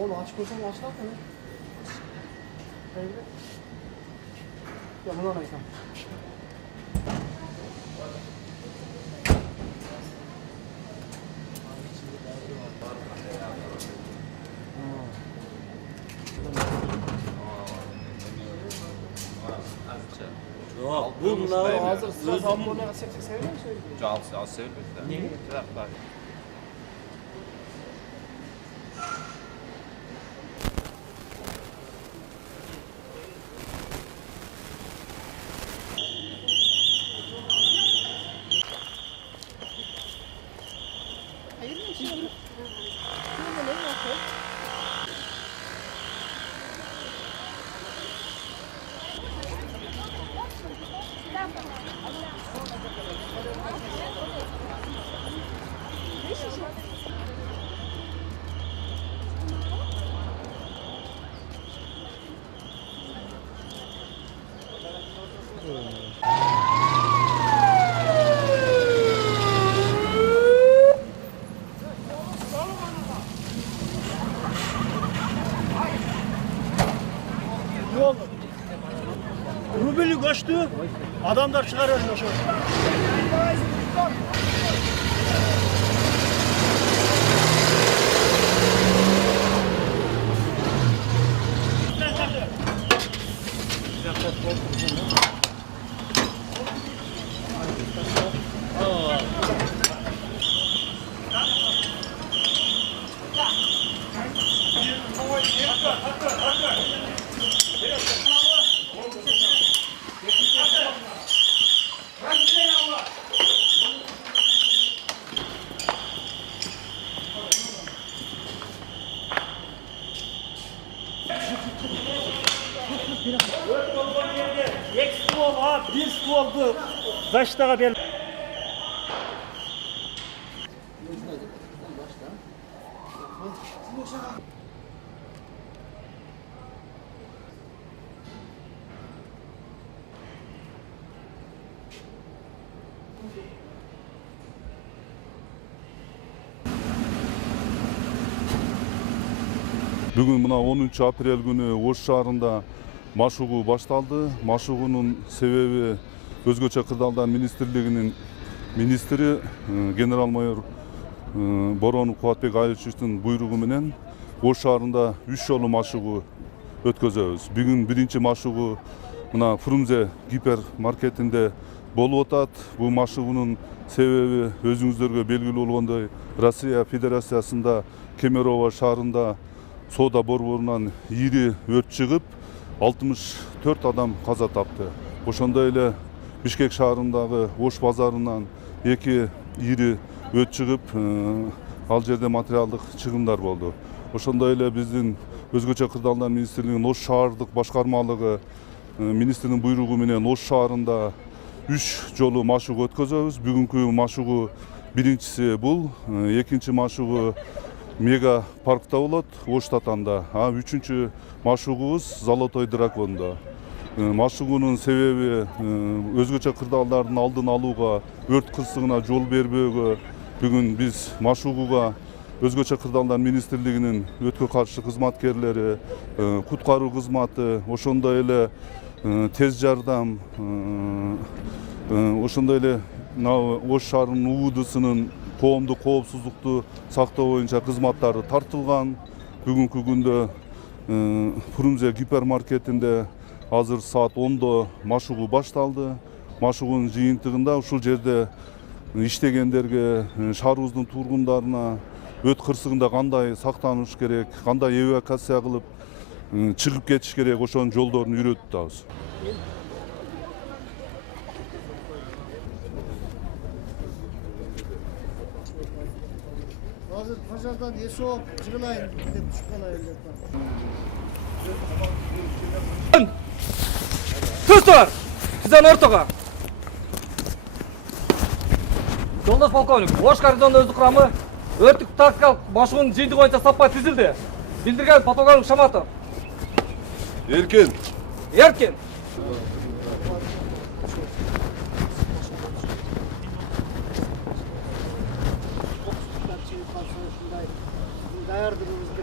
Oğlum aç koysam açlar mı? Ya bunu anayacağım. Yok, bunlar Hazır sıra sabunlarına seksek seviyor mu söylüyor? az sevilmedi. Niye? Yok. Rubeli göçtü. Adamlar çıkarıyor şu. Ek stol, bir stoldu. Taştağa bel. Бүгін мына 10 апрель күні Ош шаарында машыгуу башталды. Машыгуунун себеби өзгөчө кырдаалдар министрлигинин министри генерал-майор Боронов Кубатбек Айылчевичтин буйругу менен Ош шаарында 3 жолу машыгуу өткөзөбүз. Бүгүн биринчи машыгуу мына Фрунзе гипермаркетинде болуп атат. Бул машыгуунун себеби өзүңүздөргө белгилүү болгондой Россия Федерациясында Кемерово шаарында соода борборунан ири өрт чыгып, 64 адам каза тапты. Ошондой эле Бишкек шаарындагы Ош базарынан 2 ири өрт чыгып, ал жерде материалдык чыгымдар болду. Ошондой эле биздин өзгөчө кырдаалдар министрлигинин Ош шаардык башкармалыгы министрдин буйругу менен Ош шаарында 3 жолу машыгуу өткөзөбүз. Бүгүнкү машыгуу биринчиси бул, экинчи машыгуу Мега паркта болот, Ош Татанда. Үчүнчү машыгуубуз Золотой драконда. Машыгуунун себеби өзгөчө кырдаалдардын алдын алууга, өрт кырсыгына жол бербөөгө бүгүн биз машыгууга өзгөчө кырдаалдар министрлигинин өрткө каршы кызматкерлери, куткаруу кызматы, ошондой эле тез жардам, ошондой эле Ош шаарынын УУДсынын коомдук коопсуздукту сактоо боюнча кызматтары тартылган. Бүгүнкү күндө Фрунзе гипермаркетинде азыр саат 10-до машыгуу башталды. Машыгуунун жыйынтыгында ушул жерде иштегендерге, шаарыбыздын тургундарына өрт кырсыгында кандай сактаныш керек, кандай эвакуация кылып чыгып кетиш керек, ошонун жолдорун үйрөтүп атабыз. Hazır pazardan esop çıkılayın gidip çıkılayın. Tuzlar! Sizden ortaga! Жолдош полковник, Ош коридорунун өздүк курамы өрттүк тактикалык машыгуунун жыйынтыгы боюнча сапка тизилди. Билдирген подполковник Шаматов. Эркин, Erkin. Dayardırımızda.